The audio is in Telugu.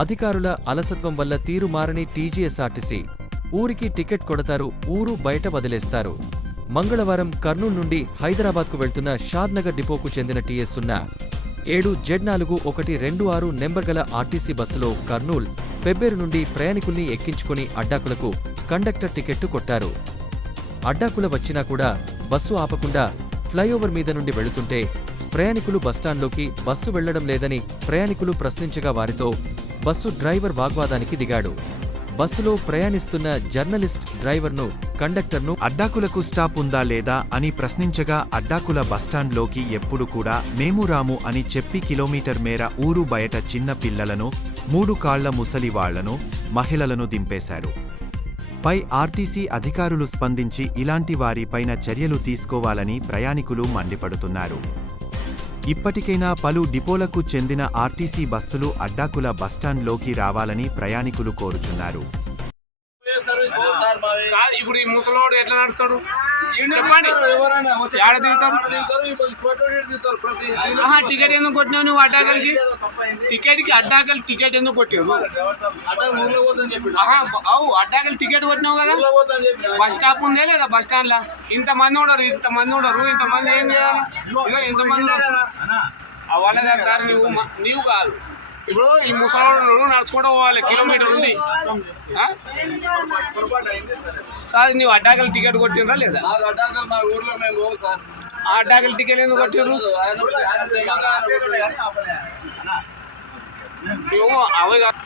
అధికారుల అలసత్వం వల్ల తీరు మారని టీజీఎస్ఆర్టీసీ. ఊరికి టికెట్ కొడతారు ఊరు బయట వదిలేస్తారు. మంగళవారం కర్నూలు నుండి హైదరాబాద్కు వెళ్తున్న షాద్నగర్ డిపోకు చెందిన టీఎస్ సున్నా. ఏడు జెడ్ నాలుగు ఒకటి రెండు ఆరు నెంబర్ గల ఆర్టీసీ బస్సులో కర్నూల్ పెబ్బేరు నుండి ప్రయాణికుల్ని ఎక్కించుకుని అడ్డాకులకు కండక్టర్ టికెట్టు కొట్టారు. అడ్డాకుల వచ్చినా కూడా బస్సు ఆపకుండా ఫ్లైఓవర్ మీద నుండి వెళుతుంటే ప్రయాణికులు బస్టాండ్లోకి బస్సు వెళ్ళడం లేదని ప్రయాణికులు ప్రశ్నించగా వారితో బస్సు డ్రైవర్ వాగ్వాదానికి దిగాడు. బస్సులో ప్రయాణిస్తున్న జర్నలిస్ట్ డ్రైవర్ను కండక్టర్ను అడ్డాకులకు స్టాప్ ఉందా లేదా అని ప్రశ్నించగా అడ్డాకుల బస్టాండ్లోకి ఎప్పుడు కూడా మేము రాము అని చెప్పి కిలోమీటర్ మేర ఊరు బయట చిన్న పిల్లలను మూడు కాళ్ళ ముసలి వాళ్ళను మహిళలను దింపేశారు. పై ఆర్టీసీ అధికారులు స్పందించి ఇలాంటి వారిపైన చర్యలు తీసుకోవాలని ప్రయాణికులు మండిపడుతున్నారు. ఇప్పటికైనా పలు డిపోలకు చెందిన ఆర్టీసీ బస్సులు అడ్డాకుల బస్టాండ్లోకి రావాలని ప్రయాణికులు కోరుచున్నారు. కాదు ఇప్పుడు ఈ ముసలోడు ఎట్లా నడుస్తాడు చెప్పండి దిగుతారు టికెట్ ఎందుకు కొట్టినావు నువ్వు అడ్డాకలికి టికెట్కి అడ్డాకలి టికెట్ ఎందుకు కొట్టావు అవు అడ్డాకలి టికెట్ కొట్టినావు కదా బస్ స్టాప్ ఉందే లేదా బస్ స్టాండ్ లా ఇంత మంది ఉండరు ఇంత మంది ఉండరు ఇంత మంది ఏం చేయాలి ఇదిగో ఇంత మంది ఉండరు అవ్వాలి కదా సార్ నువ్వు నీవు కాదు ఇప్పుడు ఈ ముసలోడు నడుచుకుంటూ పోవాలి. కిలోమీటర్ ఉంది? కాదు నువ్వు అడ్డాకలి టికెట్ కొట్టినరా లేదా? అడ్డాకలు సార్. టికెట్ ఎందుకు. ఏమో అవే కాదు.